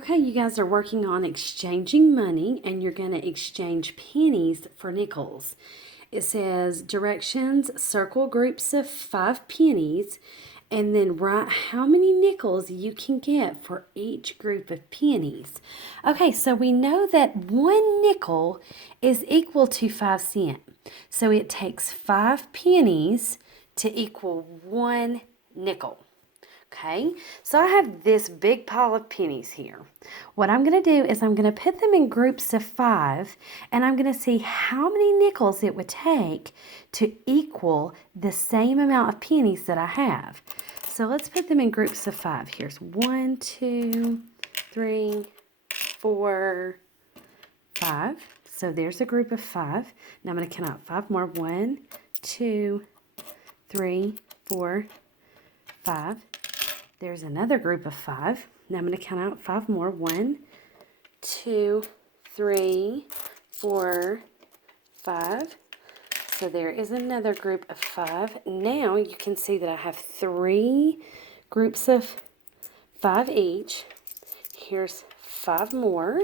Okay, you guys are working on exchanging money and you're going to exchange pennies for nickels. It says directions, circle groups of 5 pennies, and then write how many nickels you can get for each group of pennies. Okay, so we know that 1 nickel is equal to 5 cents. So it takes 5 pennies to equal 1 nickel. Okay, so I have this big pile of pennies here. What I'm going to do is I'm going to put them in groups of 5, and I'm going to see how many nickels it would take to equal the same amount of pennies that I have. So let's put them in groups of 5. Here's 1, 2, 3, 4, 5. So there's a group of 5. Now I'm going to count out 5 more. 1, 2, 3, 4, 5. There's another group of 5. Now I'm going to count out 5 more. 1, 2, 3, 4, 5. So there is another group of 5. Now you can see that I have 3 groups of 5 each. Here's 5 more.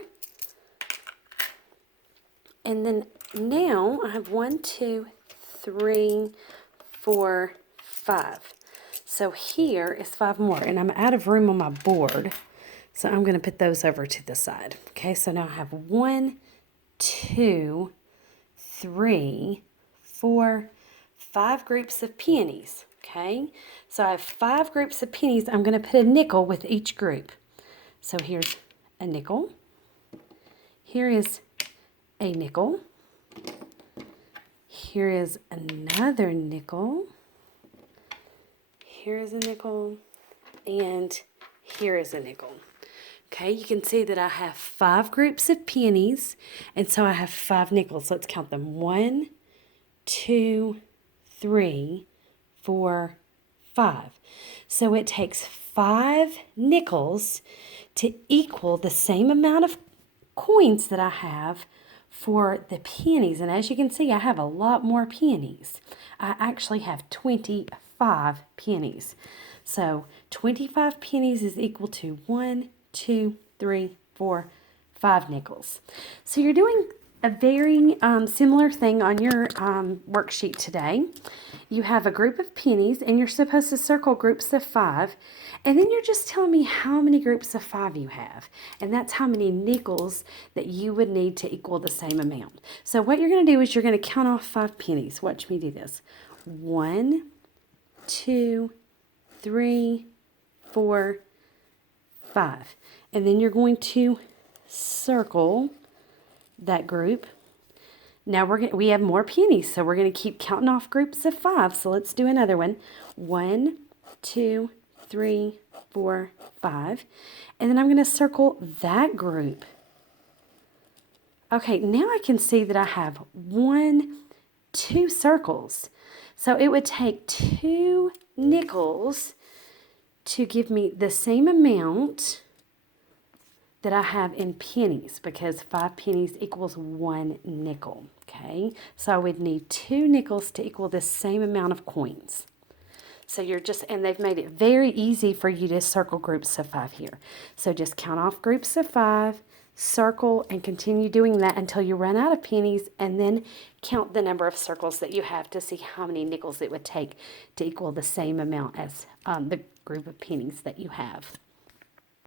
And then now I have 1, 2, 3, 4, 5. So here is 5 more, and I'm out of room on my board, so I'm going to put those over to the side. Okay, so now I have 1, 2, 3, 4, 5 groups of pennies. Okay, so I have 5 groups of pennies. I'm going to put a nickel with each group. So here's a nickel. Here is a nickel. Here is another nickel. Here is a nickel, and here is a nickel. Okay, you can see that I have 5 groups of pennies, and so I have 5 nickels. Let's count them. 1, 2, 3, 4, 5. So it takes 5 nickels to equal the same amount of coins that I have for the pennies. And as you can see, I have a lot more pennies. I actually have 25 pennies. So 25 pennies is equal to 1, 2, 3, 4, 5 nickels. So you're doing a very similar thing on your worksheet today. You have a group of pennies, and you're supposed to circle groups of 5, and then you're just telling me how many groups of 5 you have, and that's how many nickels that you would need to equal the same amount. So what you're going to do is you're going to count off 5 pennies. Watch me do this. 1, 2, 3, 4, 5. And then you're going to circle that group. Now we have more pennies, so we're going to keep counting off groups of 5. So let's do another one. 1, 2, 3, 4, 5. And then I'm going to circle that group. Okay, now I can see that I have 2 circles. So it would take 2 nickels to give me the same amount that I have in pennies, because 5 pennies equals 1 nickel. Okay, so I would need 2 nickels to equal the same amount of coins. So and they've made it very easy for you to circle groups of 5 here. So just count off groups of 5, circle, and continue doing that until you run out of pennies, and then count the number of circles that you have to see how many nickels it would take to equal the same amount as the group of pennies that you have.